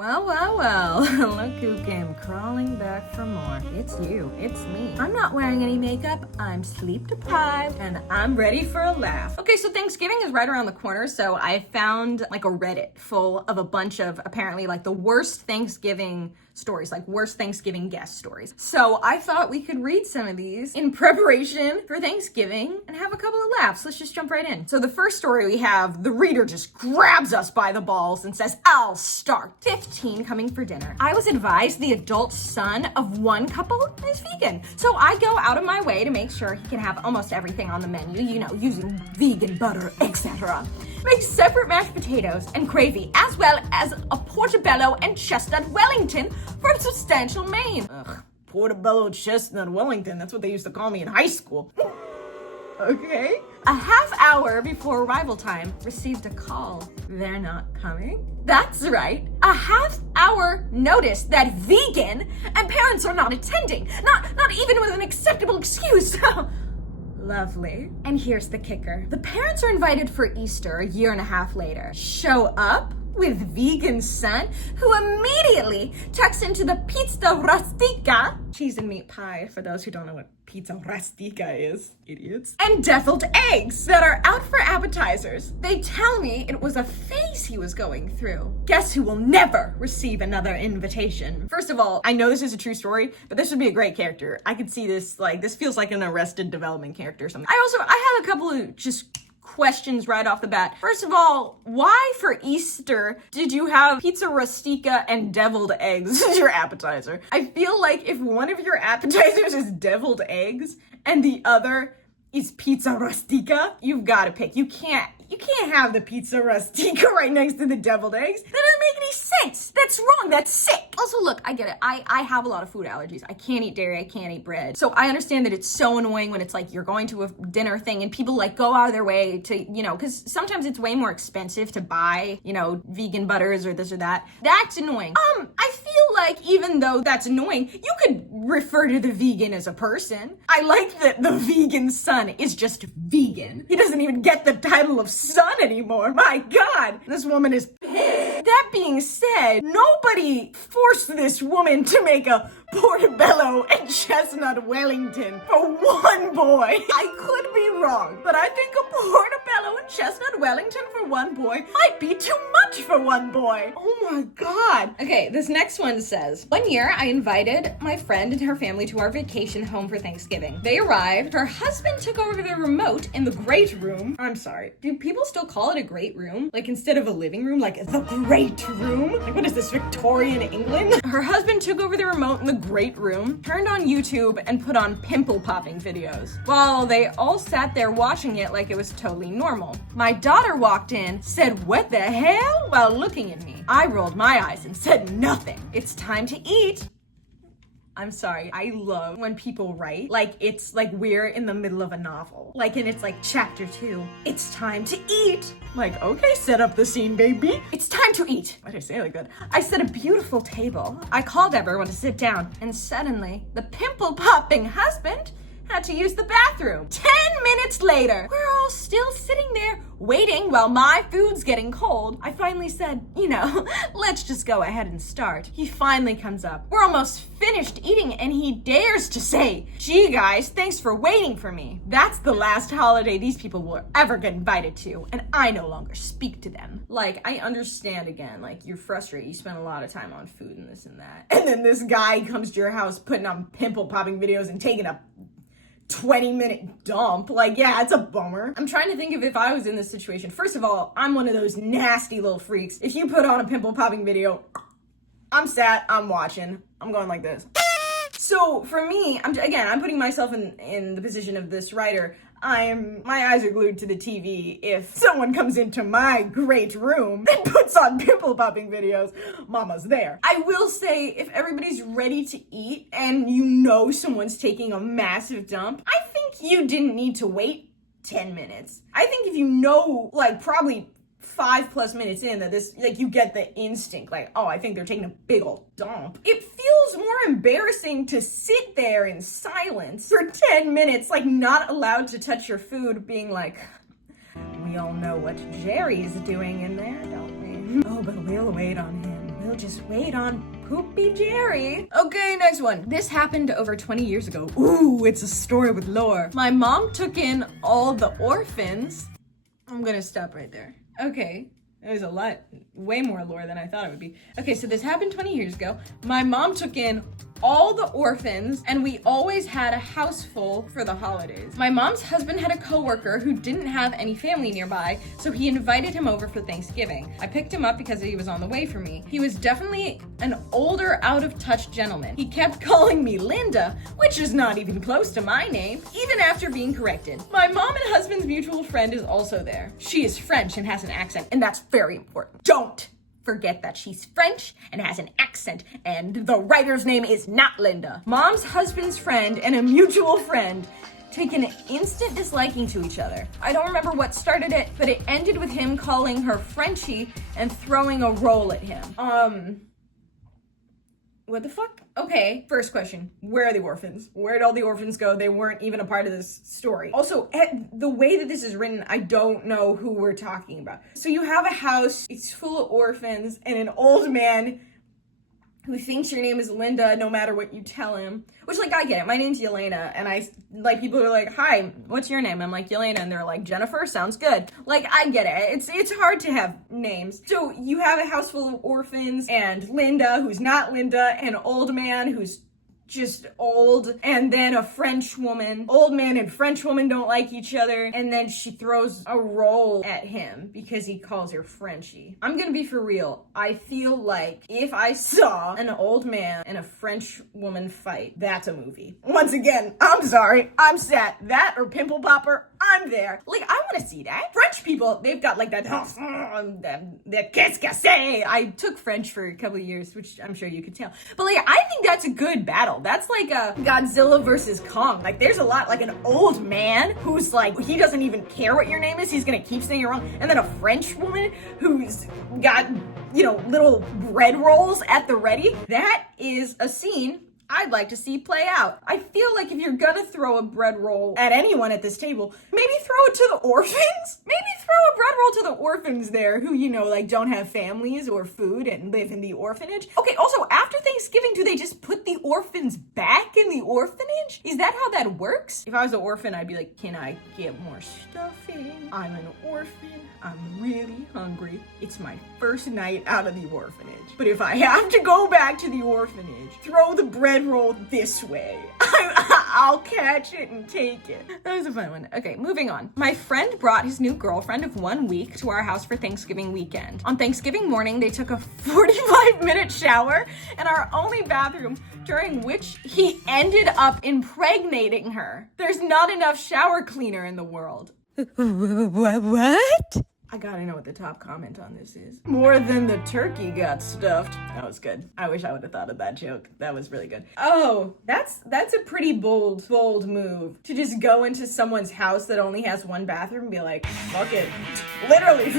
Well, look who came crawling back for more. It's you, it's me. I'm not wearing any makeup, I'm sleep deprived, and I'm ready for a laugh. Okay, so Thanksgiving is right around the corner, so I found like a Reddit full of a bunch of apparently like the worst Thanksgiving stories, like worst Thanksgiving guest stories. So I thought we could read some of these in preparation for Thanksgiving and have a couple of laughs. Let's just jump right in. So the first story we have, the reader just grabs us by the balls and says, I'll start. 15 coming for dinner. I was advised the adult son of one couple is vegan. So I go out of my way to make sure he can have almost everything on the menu, you know, using vegan butter, etc. Make separate mashed potatoes and gravy, as well as a portobello and chestnut Wellington for a substantial main. Ugh, portobello chestnut Wellington, that's what they used to call me in high school. Okay. A half hour before arrival time, received a call. They're not coming? That's right. A half hour notice that vegan and parents are not attending. Not even with an acceptable excuse. Lovely. And here's the kicker. The parents are invited for Easter a year and a half later. Show up with vegan son, who immediately tucks into the pizza rustica, cheese and meat pie, for those who don't know what pizza rustica is, idiots, and deviled eggs that are out for appetizers. They tell me it was a phase he was going through. Guess who will never receive another invitation? First of all, I know this is a true story, but this would be a great character. I could see this, like, this feels like an Arrested Development character or something. I have a couple of just questions right off the bat. First of all, why for Easter did you have pizza rustica and deviled eggs as your appetizer? I feel like if one of your appetizers is deviled eggs and the other is pizza rustica, you've got to pick. You can't have the pizza rustica right next to the deviled eggs. That doesn't make any sense. That's wrong. That's sick. Also, look, I get it. I have a lot of food allergies. I can't eat dairy. I can't eat bread. So I understand that it's so annoying when it's like you're going to a dinner thing and people like go out of their way to, you know, because sometimes it's way more expensive to buy, you know, vegan butters or this or that. That's annoying. I feel like even though that's annoying, you could refer to the vegan as a person. I like that the vegan son is just vegan. He doesn't even get the title of son anymore. My God, this woman is pissed. That being said, nobody forced this woman to make a portobello and chestnut Wellington for one boy. I could be wrong, but I think a portobello and chestnut Wellington for one boy might be too much for one boy. Oh my God. Okay, this next one says, one year I invited my friend and her family to our vacation home for Thanksgiving. They arrived, her husband took over the remote in the great room. I'm sorry, do people still call it a great room? Like instead of a living room, like the great room? Like what is this, Victorian England? Her husband took over the remote in the great room, turned on YouTube, and put on pimple popping videos. While they all sat there watching it like it was totally normal. My daughter walked in, said, "What the hell?" while looking at me. I rolled my eyes and said nothing. It's time to eat. I'm sorry, I love when people write like it's like we're in the middle of a novel. Like, and it's like chapter 2. It's time to eat. Like, okay, set up the scene, baby. It's time to eat. Why did I say it like that? I set a beautiful table. I called everyone to sit down, and suddenly the pimple-popping husband had to use the bathroom. 10 minutes later, we're all still sitting there waiting while my food's getting cold. I finally said, you know, let's just go ahead and start. He finally comes up. We're almost finished eating and he dares to say, gee guys, thanks for waiting for me. That's the last holiday these people will ever get invited to, and I no longer speak to them. Like, I understand again, like you're frustrated, you spend a lot of time on food and this and that. And then this guy comes to your house putting on pimple popping videos and taking a 20-minute dump. Like, yeah, it's a bummer. I'm trying to think of if I was in this situation. First of all, I'm one of those nasty little freaks. If you put on a pimple popping video, I'm sat, I'm watching, I'm going like this. So for me, I'm putting myself in the position of this writer. My eyes are glued to the TV if someone comes into my great room and puts on pimple popping videos, mama's there. I will say, if everybody's ready to eat and you know someone's taking a massive dump, I think you didn't need to wait 10 minutes. I think if you know, like probably 5+ minutes in that this, like you get the instinct, like, oh, I think they're taking a big old dump. It feels more embarrassing to sit there in silence for 10 minutes, like not allowed to touch your food, being like, we all know what Jerry's doing in there, don't we? Oh, but we'll wait on him. we'll just wait on Poopy Jerry. Okay, next one. This happened over 20 years ago. Ooh, it's a story with lore. My mom took in all the orphans. I'm gonna stop right there. Okay. There's a lot, way more lore than I thought it would be. Okay, so this happened 20 years ago. My mom took in all the orphans, and we always had a house full for the holidays. My mom's husband had a coworker who didn't have any family nearby, so he invited him over for Thanksgiving. I picked him up because he was on the way for me. He was definitely an older, out-of-touch gentleman. He kept calling me Linda, which is not even close to my name, even after being corrected. My mom and husband's mutual friend is also there. She is French and has an accent, and that's very important. Don't forget that she's French and has an accent, and the writer's name is not Linda. Mom's husband's friend and a mutual friend take an instant disliking to each other. I don't remember what started it, but it ended with him calling her Frenchie and throwing a roll at him. What the fuck? Okay, first question. Where are the orphans? Where'd all the orphans go? They weren't even a part of this story. Also, the way that this is written, I don't know who we're talking about. So you have a house, it's full of orphans, and an old man who thinks your name is Linda no matter what you tell him. Which, like, I get it. My name's Yelena, and people are like, hi, what's your name? I'm like, Yelena, and they're like, Jennifer, sounds good. Like, I get it. It's hard to have names. So you have a house full of orphans, and Linda, who's not Linda, an old man who's just old, and then a French woman. Old man and French woman don't like each other, and then she throws a roll at him because he calls her Frenchie. I'm gonna be for real. I feel like if I saw an old man and a French woman fight, that's a movie. Once again, I'm sorry, I'm set. That or Pimple Popper, I'm there. Like, I want to see that. French people, they've got like that, the qu'est-ce. I took French for a couple of years, which I'm sure you could tell. But like, I think that's a good battle. That's like a Godzilla versus Kong. Like, there's a lot, like an old man who's like, he doesn't even care what your name is. He's gonna keep saying it wrong. And then a French woman who's got, little bread rolls at the ready. That is a scene I'd like to see play out. I feel like if you're gonna throw a bread roll at anyone at this table, maybe throw it to the orphans? Maybe throw a bread roll to the orphans there who, don't have families or food and live in the orphanage. Okay, also, after Thanksgiving, do they just put the orphans back in the orphanage? Is that how that works? If I was an orphan, I'd be like, can I get more stuffing? I'm an orphan. I'm really hungry. It's my first night out of the orphanage. But if I have to go back to the orphanage, throw the bread roll this way. I'll catch it and take it. That was a fun one. Okay, moving on. My friend brought his new girlfriend of 1 week to our house for Thanksgiving weekend. On Thanksgiving morning, they took a 45-minute shower in our only bathroom, during which he ended up impregnating her. There's not enough shower cleaner in the world. What? I gotta know what the top comment on this is. More than the turkey got stuffed. That was good. I wish I would have thought of that joke. That was really good. Oh, that's a pretty bold move. To just go into someone's house that only has one bathroom and be like, fuck it. Literally,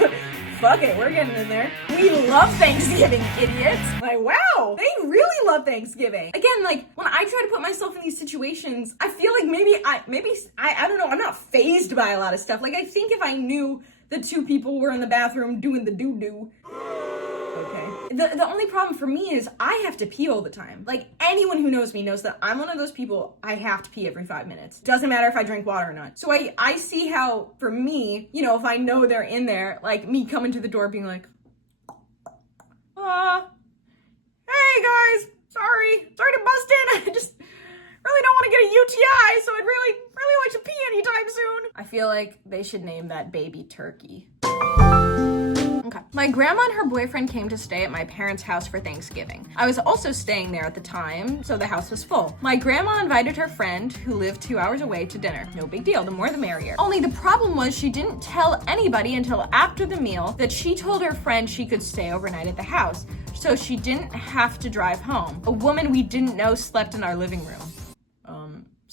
fuck it, we're getting in there. We love Thanksgiving, idiots. Like, wow, they really love Thanksgiving. Again, like, when I try to put myself in these situations, I feel like maybe I don't know, I'm not fazed by a lot of stuff. Like, I think if I knew the two people were in the bathroom doing the doo-doo. Okay. The only problem for me is I have to pee all the time. Like, anyone who knows me knows that I'm one of those people, I have to pee every 5 minutes. Doesn't matter if I drink water or not. So I see how, for me, if I know they're in there, like me coming to the door being like, hey guys, sorry to bust in. I just really don't want to get a UTI, so I'd really like to pee anytime soon. I feel like they should name that baby Turkey. Okay. My grandma and her boyfriend came to stay at my parents' house for Thanksgiving. I was also staying there at the time, so the house was full. My grandma invited her friend, who lived 2 hours away, to dinner. No big deal, the more the merrier. Only the problem was she didn't tell anybody until after the meal that she told her friend she could stay overnight at the house, so she didn't have to drive home. A woman we didn't know slept in our living room.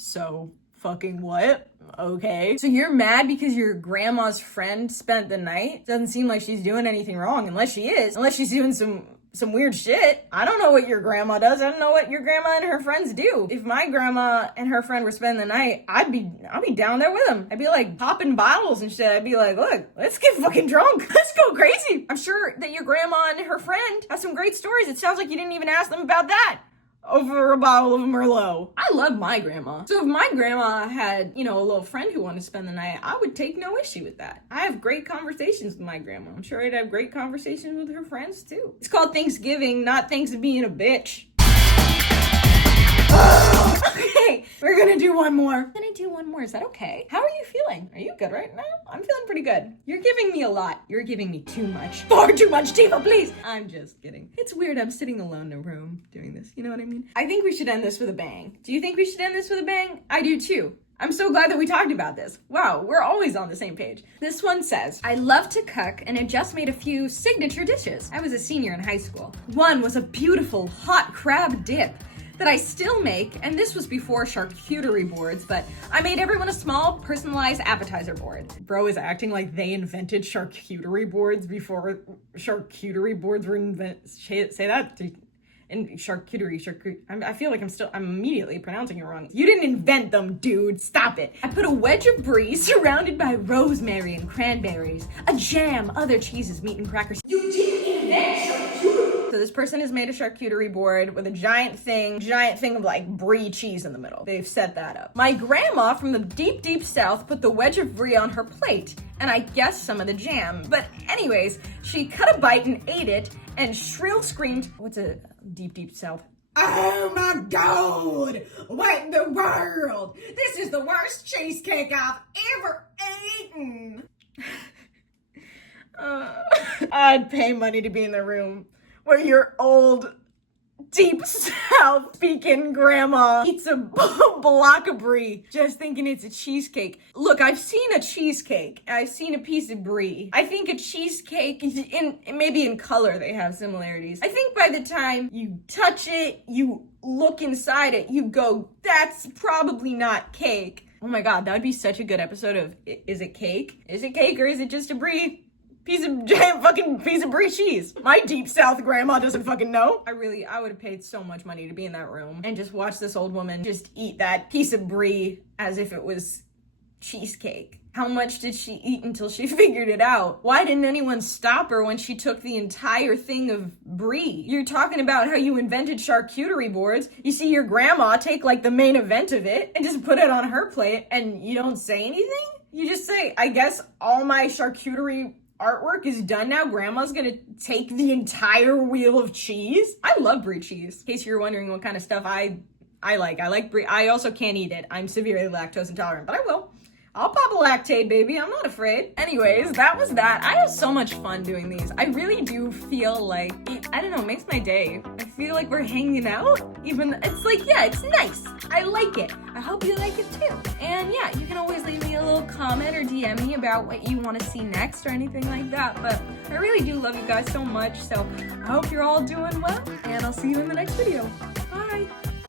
So fucking what? Okay. So you're mad because your grandma's friend spent the night? Doesn't seem like she's doing anything wrong, unless she is. Unless she's doing some some weird shit. I don't know what your grandma does. I don't know what your grandma and her friends do. If my grandma and her friend were spending the night, I'd be down there with them. I'd be like popping bottles and shit. I'd be like, look, let's get fucking drunk. Let's go crazy. I'm sure that your grandma and her friend have some great stories. It sounds like you didn't even ask them about that over a bottle of Merlot. I love my grandma. So if my grandma had, a little friend who wanted to spend the night, I would take no issue with that. I have great conversations with my grandma. I'm sure I'd have great conversations with her friends too. It's called Thanksgiving, not thanks to being a bitch. Okay, we're gonna do one more. Is that okay? How are you feeling? Are you good right now? I'm feeling pretty good. You're giving me a lot. You're giving me too much. Far too much, Tifa, please. I'm just kidding. It's weird. I'm sitting alone in a room doing this. You know what I mean? I think we should end this with a bang. Do you think we should end this with a bang? I do too. I'm so glad that we talked about this. Wow, we're always on the same page. This one says, I love to cook and had just made a few signature dishes. I was a senior in high school. One was a beautiful hot crab dip that I still make, and this was before charcuterie boards, but I made everyone a small personalized appetizer board. Bro is acting like they invented charcuterie boards before charcuterie boards were invented. Say that. And charcuterie. I feel like I'm immediately pronouncing it wrong. You didn't invent them, dude. Stop it. I put a wedge of brie surrounded by rosemary and cranberries, a jam, other cheeses, meat, and crackers. You didn't invent charcuterie. So this person has made a charcuterie board with a giant thing of like brie cheese in the middle. They've set that up. My grandma from the deep, deep south put the wedge of brie on her plate, and I guess some of the jam. But anyways, she cut a bite and ate it, and shrill screamed, what's a deep, deep south? Oh my God, what in the world? This is the worst cheesecake I've ever eaten. I'd pay money to be in the room where your old, deep south speaking grandma eats a block of brie just thinking it's a cheesecake. Look, I've seen a cheesecake. I've seen a piece of brie. I think a cheesecake is maybe in color they have similarities. I think by the time you touch it, you look inside it, you go, that's probably not cake. Oh my God, that would be such a good episode of Is It Cake? Is it cake or is it just a brie? Giant fucking piece of brie cheese. My deep south grandma doesn't fucking know. I would have paid so much money to be in that room and just watch this old woman just eat that piece of brie as if it was cheesecake. How much did she eat until she figured it out? Why didn't anyone stop her when she took the entire thing of brie? You're talking about how you invented charcuterie boards. You see your grandma take like the main event of it and just put it on her plate, and you don't say anything? You just say, I guess all my charcuterie artwork is done now. Grandma's gonna take the entire wheel of cheese. I love brie cheese. In case you're wondering what kind of stuff I like brie. I also can't eat it. I'm severely lactose intolerant, but I will. I'll pop a Lactaid, baby. I'm not afraid. Anyways, that was that. I have so much fun doing these. I really do feel like, I don't know, it makes my day. I feel like we're hanging out. Even, it's like, yeah, it's nice. I like it. I hope you like it too. And yeah, you can always leave me a little comment or DM me about what you want to see next or anything like that. But I really do love you guys so much. So I hope you're all doing well, and I'll see you in the next video.